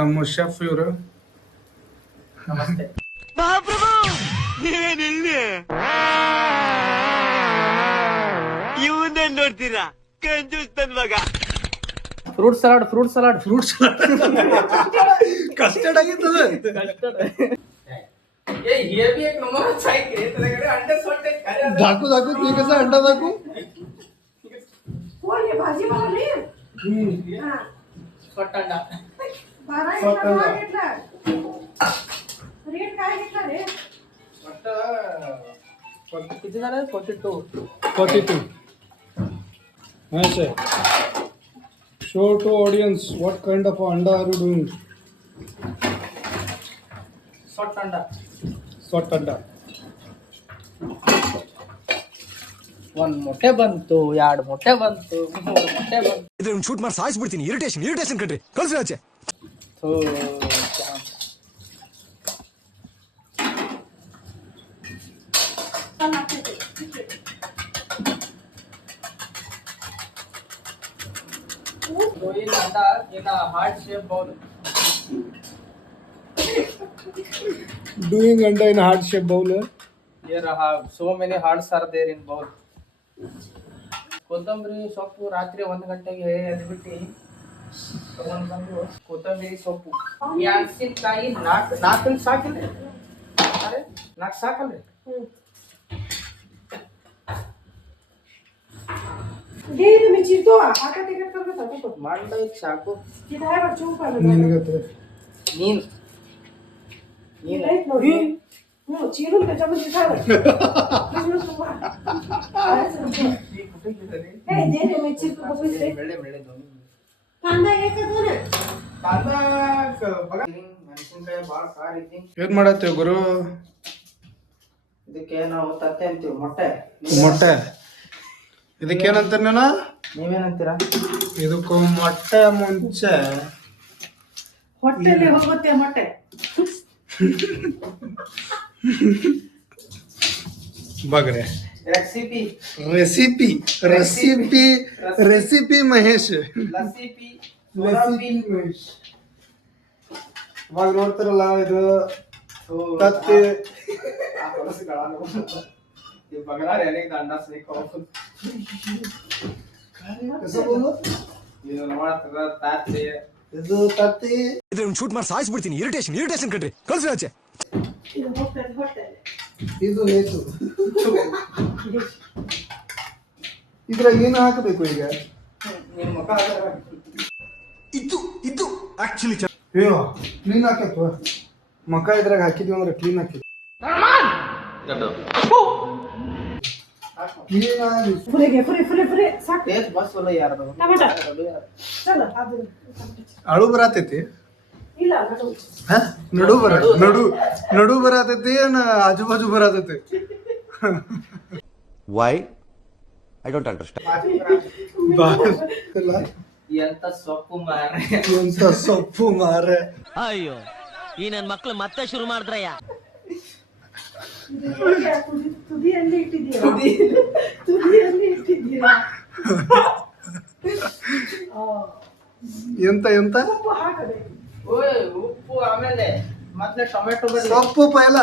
ನಮ್ಮ ಶೆಫ್ ಇವರು. ನಮಸ್ತೆ. ಮಹಾಪ್ರಭು ನೀವೇನಿಲ್ಲಿ ಇವನ್ನೇ ನೋಡ್ತೀರಾ? ಕಂಜೂಸ್ ನನ್ ಮಗ. ಫ್ರೂಟ್ ಸಲಾಡ್ ಕಸ್ಟರ್ಡ್ ಆಗಿತ್ತದ. दाखवू ते कसं अंडा दाखवू. भाजी बनवली. स्वतःला 12 घेतला. रेट काय घेतला रे? किती झालं? 42. Yes sir. Show to audience what kind of anda are you doing? Sort anda. ಒಂದ್ ಮೊಟ್ಟೆ ಬಂತು, 2 ಮೊಟ್ಟೆ ಬಂತು, 3 ಮೊಟ್ಟೆ ಬಂತು. ಇದನ್ನ ಶೂಟ್ ಮಾಡಿ ಸಾಯಿಸ್ಬಿಡ್ತೀನಿ. ಇರಿಟೇಷನ್ ಕಣ್ರಿ. ಕಳ್ಸಿ ಆಚೆ. Doing anda in a heart shape bowl. Doing anda in a heart shape bowl. Here have so many hearts are there in bowl. ಕೊತ್ತಂಬರಿ ಸೊಪ್ಪು ರಾತ್ರಿ 1 ಗಂಟೆಗೆ ಎದ್ಬಿಟ್ಟು ತಗೊಂಡ್ ಬಂದು ಕೊತ್ತಂಬರಿ ಸೊಪ್ಪು ಮೆಣಸಿನಕಾಯಿ 4 ಸಾಕಿಲ್ಲ. ಅರೆ 4 ಸಾಕಲ್ರಿ. घे इथं मी चिरतो. आता तिकट करत होता. ಮಾಡ್ದ ಸಾಕು. तिथं आहे बघ चूप आलं. निघत. ನೀನ್ लईच नव्हती. चिरून त्याच्यामध्ये ठेवायचं. चिरून तुम्हा. हे दे रे मी चिरतो बघू दे. ಬೆಳ್ಳೆ दोन्ही. कांदा एक दोन आहे. ಕಾಂದಾ ಬಗ ಮೆಣಸಿನಕಾಯಿ ಭಾಳ ಖಾರ ಐತಿ. ಏನ್ ಮಾಡತ್ತೇವ್ ಗುರು? ಇದಕ್ಕೆ ನಾವು ತತ್ತೆ ಅಂತೀವಿ, ಮೊಟ್ಟೆ. ಇದಕ್ಕೇನಂತ ನೀವೇನಂತೀರಾ? ಇದಕ್ಕೂ ಮೊಟ್ಟೆ ಮುಂಚೆ ಹೊಟ್ಟೆಲಿ ಹೋಗುತ್ತೆ ಮೊಟ್ಟೆ. ಬಗ್ರೆ ರೆಸಿಪಿ ರೆಸಿಪಿ ಮಹೇಶ್. ಲಸಿಪಿ ಮಹೇಶ್ ಇವಾಗ ನೋಡ್ತಾರಲ್ಲ ಇದು ತತ್ತಿ बघणार याने अंडा से खाऊ. कसं बोलू? ಇದು ನೋಡ್ತದ ತಾತಿ. ಇದು ತತ್ತಿ. ಇದನ್ನ ಶೂಟ್ ಮಾಡಿ ಸಾಯಿಸ್ಬಿಡ್ತೀನಿ. ಇರಿಟೇಷನ್ ಕಣ್ರಿ. ಕಳ್ಸಿ ಆಚೆ. ಇದು ಹೊಟ್ಟೆ. ಇದು ನೇತು. ಇದ್ರಾಗ ಏನು ಹಾಕಬೇಕು ಈಗ? ನಿಮ್ಮ ಮುಖ ಅದರ ಇದು ಆಕ್ಚುಲಿ ಅಯ್ಯೋ ಕ್ಲೀನ್ ಹಾಕಪ್ಪ. ಮಕ್ಕ ಇದ್ರಾಗ ಹಾಕಿದ್ವಿ ಅಂದ್ರೆ ಕ್ಲೀನ್ ಹಾಕಿ. ಕ್ಲೀನ್ ಆಗಿ फुरे साक. ಟೇಸ್ಟ್ ಬಸ್ ಒಳ್ಳೆ ಯಾರದು. टमाटर. चल ಅದು ಅಳು ಬರತೈತಿ. ಇಲ್ಲ ನಡು. ಹಾ ನಡು ಬರತೈತಿ ಏನ ಆಜು ಬಾಜು ಬರತೈತಿ? Why? I don't understand. ಎಂತ ಸೊಪ್ಪು ಮಾರೆ. ಎಂತ ಸೊಪ್ಪು ಮಾರೆ. ಅಯ್ಯೋ ಈ ನನ್ ಮಕ್ಳು ಮತ್ತೆ ಶುರು ಮಾಡಿದ್ರಯ್ಯ. ತುದಿಯಲ್ಲಿ ಇಟ್ಟಿದ್ದೀರಾ? ಎಂತ ಉಪ್ಪು ಹಾಕಬೇಕು. ಓಯ್ ಉಪ್ಪು ಆಮೇಲೆ ಮತ್ತೆ ಟೊಮೆಟೊ ಬರಿ. ಸೊಪ್ಪು ಪೈಲ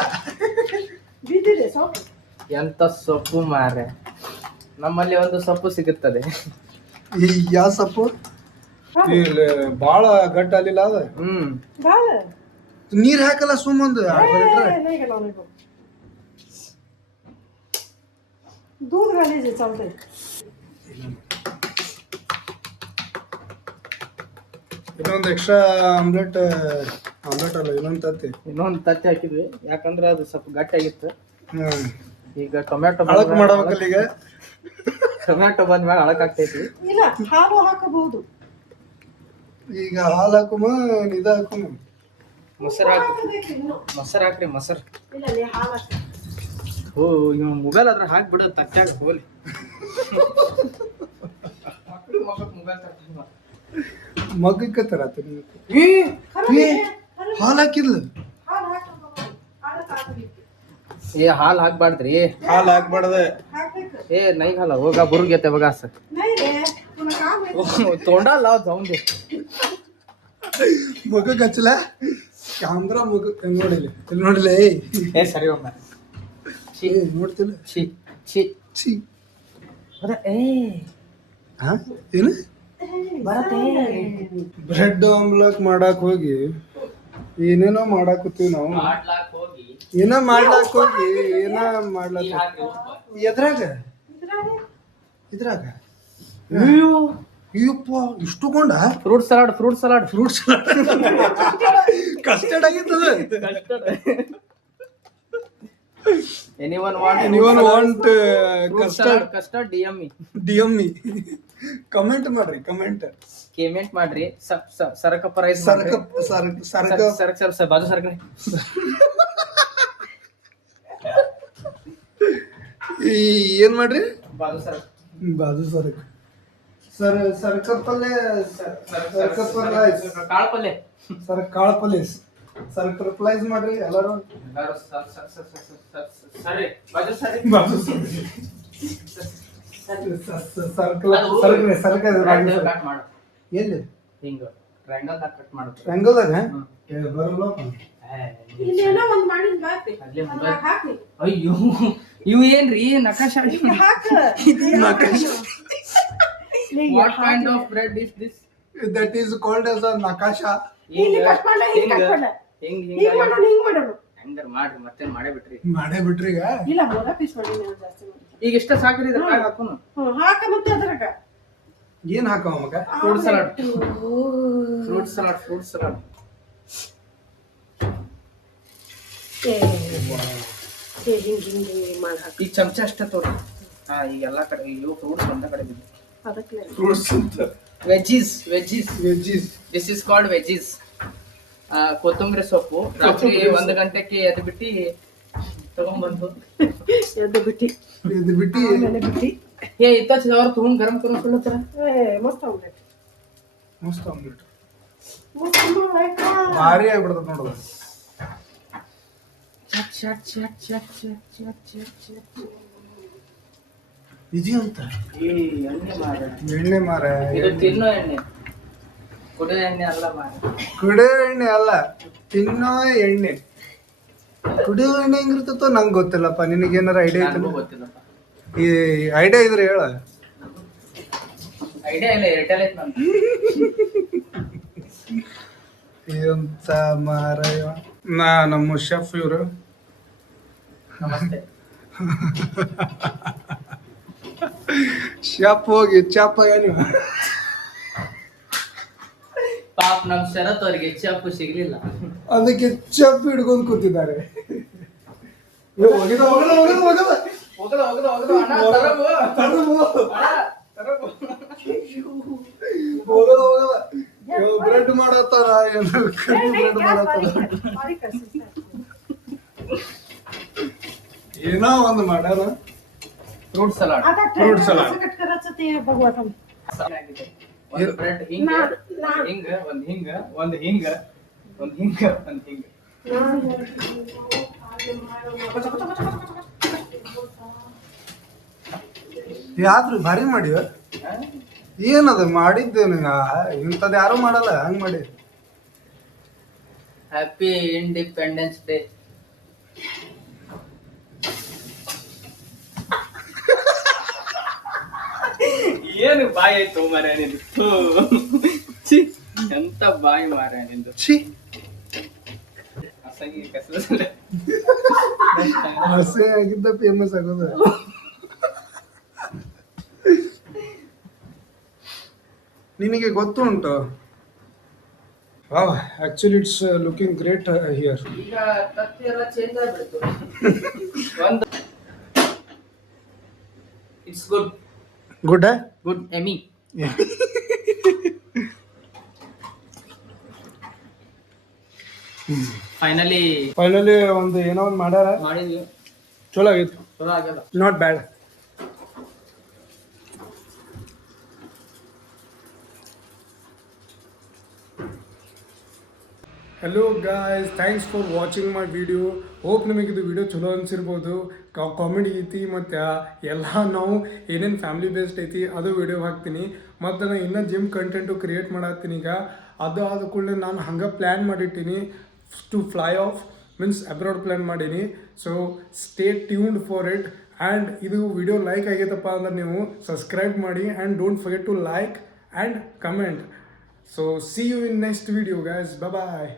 ಬಿದ್ದಿದೆ ಸೊಪ್ಪು. ಎಂತ ಸೊಪ್ಪು ಮಾರೆ. ನಮ್ಮಲ್ಲಿ ಒಂದು ಸೊಪ್ಪು ಸಿಗುತ್ತದೆ. ಈ ಯಾವ ಸೊಪ್ಪು? ಇಲ್ಲಿ ಬಾಳ ಗಟ್ಟ ಅಲ್ಲಿಲ್ಲ ಅದ. ಬಾಳ ನೀರ್ ಹಾಕಲ್ಲ ಸುಮ್ಮಂದು दूध घालायचे चालतंय. ಇನ್ನೊಂದು ಎಕ್ಸ್ಟ್ರಾ ಆಮ್ಲೆಟ್ ಅಲ್ಲ ಇನ್ನೊಂದು ತತ್ತಿ. ಇನ್ನೊಂದು ತತ್ತಿ ಹಾಕಿದ್ವಿ ಯಾಕಂದ್ರೆ ಅದು ಸ್ವಲ್ಪ ಗಟ್ಟಿ ಆಗಿತ್ತು. ಈಗ ಟೊಮೆಟೊ ಹಳಕ್ ಮಾಡ್ಬೇಕಲ್ಲ ಈಗ. ಟೊಮೆಟೊ ಬಂದ್ಮೇಲೆ ಹಳಕಾಗ್ತೈತಿ. ಇಲ್ಲ ಹಾಲು ಹಾಕಬಹುದು. ಈಗ ಹಾಲು ಹಾಕುಮ ಇದು ಹಾಕುಮ. ಮೊಸರು ಹಾಕಿ ಹಾಕಬೇಕು ಇನ್ನು. ಮೊಸರು ಹಾಕ್ರಿ ಮೊಸರು. ಇಲ್ಲ ನೀ ಹಾಲು ಹಾಕಿ. ಓ ಇವ ಮೊಬೈಲ್ ಅದ್ರ ಹಾಕ್ಬಿಡು ತಟ್ಟಾಗ ಹೋಲಿ. ಮಕ್ಕಳು ಮೊಬೈಲ್ ತಟ್ಟ ಮಗಕ್ಕೆ ತರತ್ತೆ. ಹಾಲು ಹಾಕಿದ್ಲು. ಹಾಲು ಹಾಕಬೇಕು. ಹಾಲು ಹಾಕಬೇಕು. ಏ ಹಾಲು ಹಾಕ್ಬಾರ್ದ್ರಿ. ಹಾಲು ಹಾಕ್ಬಾರ್ದೆ. ಹಾಕಬೇಕು. ए नाही घाला हो का भरून घेते बघा असं. नाही रे तुला काम आहे. तोंडाला लाव जाऊन दे. ಮುಖಕ್ಕೆ ಹಚ್ಚಲ ಕ್ಯಾಮ್ರಾ ಮುಖಕ್ಕೆ ನೋಡಿಲ್ಲ ಇಲ್ಲಿ ನೋಡಿಲ್ಲ ಏ ಸರಿ ಒಮ್ಮ ನೋಡ್ತಿಲ್ಲ ಛೀ ಛೀ ಛೀ ಬರ ಏ ಹಾ ಏನು ಬರತ್ತೆ ಬ್ರೆಡ್ ಆಮ್ಲೆಟ್ ಮಾಡಕ್ ಹೋಗಿ ಏನೇನೋ ಮಾಡಾಕತ್ತೀವಿ ನಾವು ಮಾಡ್ಲಾಕ್ ಹೋಗಿ ಏನೋ ಮಾಡ್ಲಾಕ್ ಹೋಗಿ ಏನೋ ಮಾಡ್ಲಾಕ ಎದ್ರಾಗ ಇದ್ರಾಗ ಅಯ್ಯಪ್ಪ ಇಷ್ಟು ಕೊಂಡ ಫ್ರೂಟ್ ಸಲಾಡ್ ಫ್ರೂಟ್ಸ್ ಕಸ್ಟರ್ಡ್ ಆಗಿತ್ತದ anyone want custard DME DME comment ಮಾಡ್ರಿ ಕಮೆಂಟ್ ಮಾಡ್ರಿ ಸರಕ ಪ್ರೈಸ್ ಸರಕ ಸರಕ ಬಾಜು ಸರಕ್ರಿ ಏನ್ ಮಾಡ್ರಿ ಬಾಜು ಸರಕ ಬಾಜು ಸರಕ ಸರ್ಕ ಪಲ್ಲೆ ಕಾಳು ಪಲ್ಯ ಕಾಳ ಪಲ್ಲೆ ಸರ್ಕ ರಿಪ್ಲೈಸ್ ಮಾಡ್ರಿ ಎಲ್ಲರೂ ಸರಿ ಬಾಜು ಸರಿ ಸರ್ಕ ಕಟ್ ಮಾಡು ಎಲ್ಲಿ ಹಿಂಗ ಟ್ರಯಾಂಗಲ್ ಕಟ್ ಮಾಡುದು ರಂಗೋದಾಗ ಬರಲ್ಲ ಇಲ್ಲೇನೋ ಒಂದ್ ಮಾಡಿದ್ ಬಾತಿ ಅಲ್ಲೇ ಮುಂದೆ. ಅದ್ರಾಗ್ ಹಾಕ್ನಿ ಅಯ್ಯೋ ಇವು ಏನ್ರಿ ನಕಾಶ ಹಾಕ what kind of bread is this that is called as a ನಕಾಶಾ ಇಲ್ಲಿ ಕಟ್ ಮಾಡ ಹಿಂಗ್ ಕಟ್ ಮಾಡ ಹಿಂಗ್ ಹಿಂಗ್ ಮಾಡೋಣ ಹಿಂಗ್ ಮಾಡೋಣ ಹಂಗಾರ ಮಾಡ್ರಿ ಮತ್ತೇನ್ ಮಾಡೇ ಬಿಟ್ರಿ ಮಾಡೇ ಬಿಟ್ರಿ ಈಗ ಇಲ್ಲ ಮೂರ ಪೀಸ್ ಮಾಡಿ ನಾನು ಜಾಸ್ತಿ ಮಾಡಿ ಈಗ ಇಷ್ಟ ಸಾಕ್ರಿ ಇದ್ರ ಮ್ಯಾಗ ಹಾಕೋನು ಹಾಕ ಮತ್ತೆ ಅದ್ರಾಗ ಏನ್ ಹಾಕವ ಮಗ ಫ್ರೂಟ್ ಸಲಾಡ್ ಹಿಂಗ್ ಮಾಡಿ ಹಾಕ ಈಗ ಚಮಚ ಅಷ್ಟೇ ತೋರಿ ಹಾ ಈಗ ಎಲ್ಲಾ ಕಡೆ ಇವು ಫ್ರೂಟ್ಸ್ ಒಂದ ಕಡೆ ಬಿದ್ದು ಅದಕ್ಕೆ ಫ್ರೂಟ್ಸ್ ಅಂತ veggies veggies this is called veggies ಕೊತ್ತಂಬರಿ ಸೊಪ್ಪು ರಾತ್ರಿ 1 ಗಂಟೆಗೆ ಎದ್ದು ಬಿಟ್ಟು ತಗೊಂಡ್ಬಂದು ಎದ್ದು ಬಿಟ್ಟಿ ಇದು ಬಿಟ್ಟು ಆಮೇಲೆ ಬಿಟ್ಟಿ ಏ ಇತ್ತಾಚ ಅವ್ರ ತಗೊಂಡ್ ಗರಂ ಕರ್ಕೊಳ್ಳತ್ತಾರ ಮಸ್ತ್ ಆಮ್ಲೆಟ್ ಮಸ್ತ್ ಆಮ್ಲೆಟ್ ಮಸ್ತ್ ಆಮ್ಲೆಟ್ ಭಾರಿ ಆಗ್ಬಿಡ್ತದ ನೋಡೋದು ಇದು ಅಂತ ಎಣ್ಣೆ ಮಾರ ಇದು ತಿನ್ನೋ ಎಣ್ಣೆ ಕುಡಿಯೋ ಎಣ್ಣೆ ಅಲ್ಲ ಮಾರ ಕುಡಿಯೋ ಎಣ್ಣೆ ಅಲ್ಲ ತಿನ್ನೋ ಎಣ್ಣೆ ಕುಡಿಯೋ ಎಣ್ಣೆ ಹೆಂಗಿರ್ತತೋ ನಂಗೆ ಗೊತ್ತಿಲ್ಲಪ್ಪ ನಿನಗೇನಾರ ಐಡಿಯಾ ಐತೆ ನನಗೂ ಗೊತ್ತಿಲ್ಲಪ್ಪ ಈ ಐಡಿಯಾ ಇದ್ರೆ ಹೇಳ ಐಡಿಯಾ ಇಲ್ಲ ಏರ್ಟೆಲ್ ಐತ್ ನಂದು ಎಂತ ಮಾರಾಯ ನಮ್ಮ ಶೆಫ್ ಇವರು ನಮಸ್ತೆ ಶೆಫ್ ಹೋಗಿ ಚಾಪ್ ನೀವು ಪಾಪ ನಮ್ ಶರತ್ ಅವ್ರಿಗೆ ಚಪ್ಪು ಸಿಗ್ಲಿಲ್ಲ ಅದಕ್ಕೆ ಚಪ್ ಹಿಡ್ಕೊಂಡು ಕೂತಿದ್ದಾರೆ ಬ್ರೆಡ್ ಮಾಡತ್ತಾರ ಬ್ರೆಡ್ ಮಾಡತ್ತಾರ ಏನೋ ಒಂದು ಮಾಡ್ಯಾರ ಫ್ರೂಟ್ ಸಲಾಡ್ आता Fruit salad. कट करायचं ते बघू आता ಒಂದು ಬ್ರೆಡ್ ಹಿಂಗ ನಾ- ಹಿಂಗ ಒಂದ್ ಹಿಂಗ ಒಂದ್ ಹಿಂಗ ಒಂದ್ ಹಿಂಗ ಒಂದ್ ಹಿಂಗ ಯಾವ್ದು ಭಾರಿ ಮಾಡಿವ ಏನದ ಮಾಡಿದ್ದೇನು ಇಂಥದ್ದು ಯಾರು ಮಾಡಲ್ಲ ಹಂಗ್ ಮಾಡಿ ಹ್ಯಾಪಿ ಇಂಡಿಪೆಂಡೆನ್ಸ್ ಡೇ ಏನು ಬಾಯಿ ಆಯ್ತು ಮಾರ ನಿಂದು ಛೀ, ಎಂತ ಬಾಯಿ ಮಾರ ನಿಂದು ಛೀ ಅಸಂಗಿ ಕಸಲ ಹಸೆ ಆಗಿದ್ದ ಫೇಮಸ್ ಆಗೋದು ನಿನಗೆ ಗೊತ್ತು ಉಂಟು actually it's looking great here ಈಗ ತತ್ತಿ ಎಲ್ಲ ಚೇಂಜ್ ಆಗ್ಬಿಡ್ತು ಒಂದು it's good good good MA finally ಒಂದು ಏನೋ ಒಂದು ಮಾಡ್ಯಾರ ಮಾಡಿದ್ವಿ ಚಲೋ ಆಗಿತ್ತು ಚಲೋ ಆಗಲ್ಲ not bad hello guys thanks for watching my video hope ನಿಮಗೆ ಇದು ವಿಡಿಯೋ ಚಲೋ ಅನ್ಸಿರ್ಬೋದು ಕಾಮಿಡಿ ಐತಿ ಮತ್ತು ಎಲ್ಲ ನಾವು ಏನೇನು ಫ್ಯಾಮಿಲಿ ಬೇಸ್ಡ್ ಐತಿ ಅದು ವಿಡಿಯೋ ಹಾಕ್ತೀನಿ ಮತ್ತು ನಾನು ಇನ್ನೂ ಜಿಮ್ ಕಂಟೆಂಟು ಕ್ರಿಯೇಟ್ ಮಾಡತ್ತೀನಿ ಈಗ ಅದು ಆದ ಕೂಡಲೇ ನಾನು ಹಂಗೆ ಪ್ಲ್ಯಾನ್ ಮಾಡಿಟ್ಟಿನಿ to fly of means abroad plan ಮಾಡೀನಿ. So stay tuned for it. And ಇದು ವಿಡಿಯೋ ಲೈಕ್ ಆಗೈತಪ್ಪ ಅಂದ್ರೆ ನೀವು ಸಬ್ಸ್ಕ್ರೈಬ್ ಮಾಡಿ and don't forget to like and comment. So see you in next video guys. Bye.